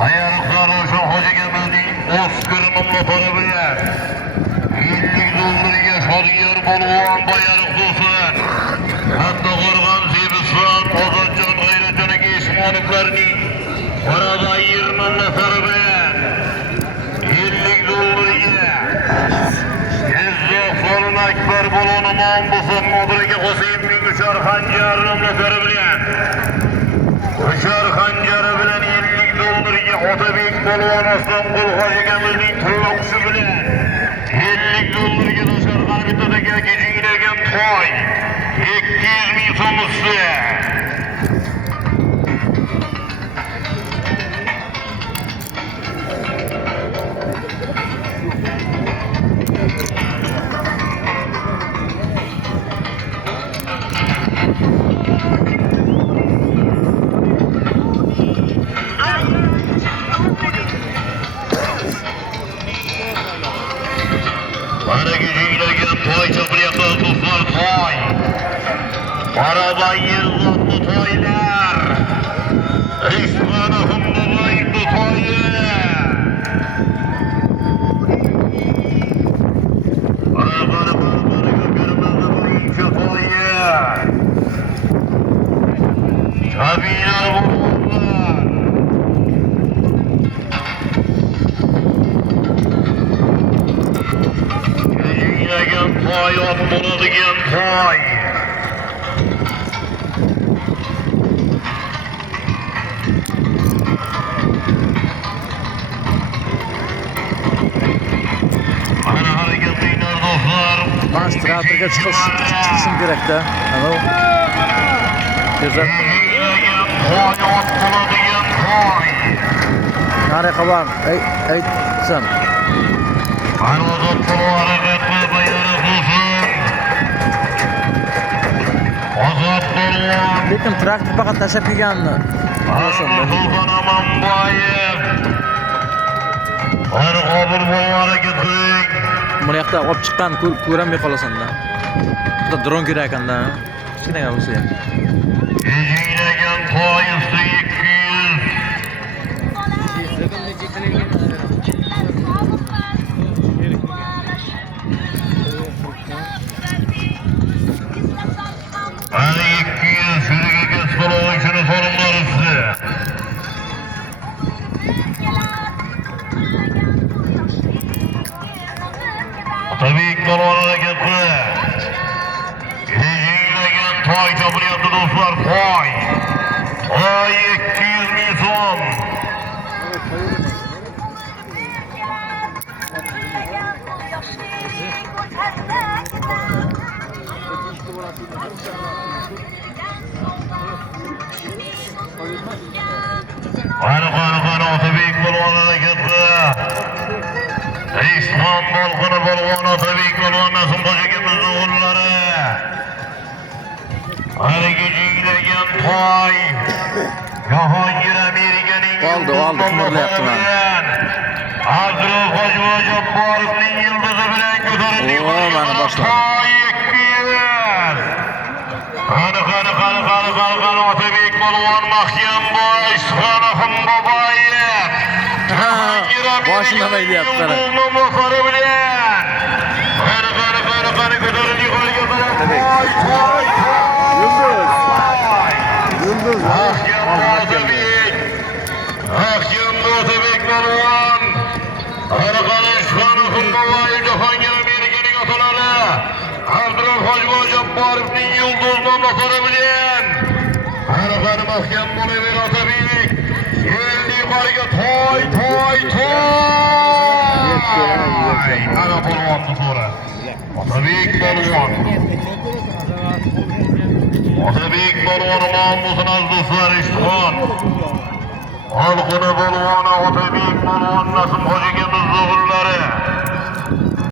Ayarıqlarını şu Hoca Kemal'in Oscar'ın motoru bilen 50 doldurga şadiyar bolğan bayarıq dostlar. Hatta Qorgan Sebisvan, Ozatcan Gayretcan'a geçmanıklarını arada 20 neferi bilen 50 doldurga Ezzafların Akbar bolğanı Mahmud'un Modrika Hüseyin bin Üçar Hancar'ın neferi bilen Üçar Hancar'ı bilen 50 doldurga Otabek bolğan Aslan Qul Hoca Kemal'in tırnaqışı bilen 50 doldurga Doşargan bitadaki gecingilegen toy 200 bin so'misi. Bana gecingilegen toy çapılayakta dostlar toy. Arabayı yıllatlı toylar. İsmanahım babaydı toyu. Arabanı göpürmezdi boyunca toyu. Tabiler bulurlar. Gecingilegen toy, atboladıgen toy. Teatrga chiqishim kerak-da. Ana. Gözat. Nari qaban. Ey, sen. Lekin traktor faqat tashab kelganini. Buni yoqda olib chiqqan ko'ramay qolasan-da. Bitta dron kerak ekanda. Kichkina bo'lsa ham. Gecingilegen toy usti 200. Bana 200 sürüge solo şunu sorunlar üstü. Tabii ki balon hareketli. Gecingilegen toy çapılayakta dostlar toy. Toy 200 bin son. Kanı Otabek balon hareketli. İslam balkını balon Otabek balon Nasım Hoca Kemal'in oğulları. Hadi gecingilegen toy. Cahangir Amerika'nın Oldu, kumurlayaptı lan. Hazrul Hoca Cabbarov'un yıldızı bilen götürüldü. Bana başladı. Toy 200. Kanı Otabek balon Mahyan Boy. Isfanahım babayı. Başından aydı yaptı. Motoru bilen. Kanı götürüldü. Yıldız. Mahyan Otabek balon. Isfanahım babayı. Cahangir Amerika'nın ataları. Hazrul Hoca Cabbarov'un yıldızlı motoru bilen. Mahyan Boy Otabek. Geldi yukarıya toy. Ana balon sonra. Otabek balon. Otabek balonu Mahmud'un azdoslar iştihan. Halkını balonu Otabek balon Nasım Hoca Kemal'in oğulları.